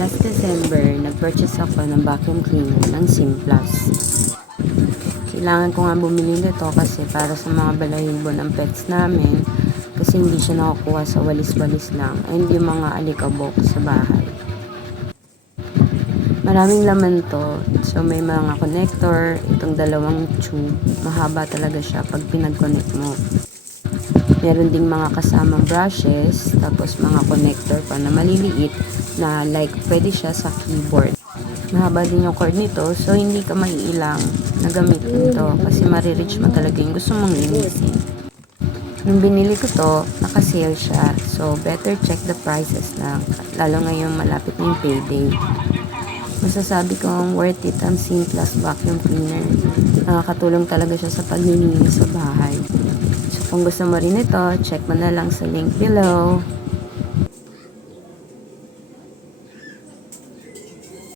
Last December, nag-purchase ako ng vacuum cleaner ng Simplus. Kailangan ko nga bumili nito kasi para sa mga balahibo ng pets namin, kasi hindi siya nakukuha sa walis-walis lang and yung mga alikabok sa bahay. Maraming laman to, so may mga connector, itong dalawang tube, mahaba talaga siya pag pinag-connect mo. Meron ding mga kasamang brushes, tapos mga connector pa na maliliit na like pwede siya sa keyboard. Mahaba din yung cord nito, so hindi ka maiilang na gamitin to kasi marireach mo talaga yung gusto mong linisin. Nung binili ko to, naka-sale siya, so better check the prices lang, lalo ngayong malapit na yung payday. Masasabi kong worth it ang Simplus vacuum cleaner. Nakakatulong talaga siya sa paglilinis sa bahay. So kung gusto mo rin ito, check mo na lang sa link below.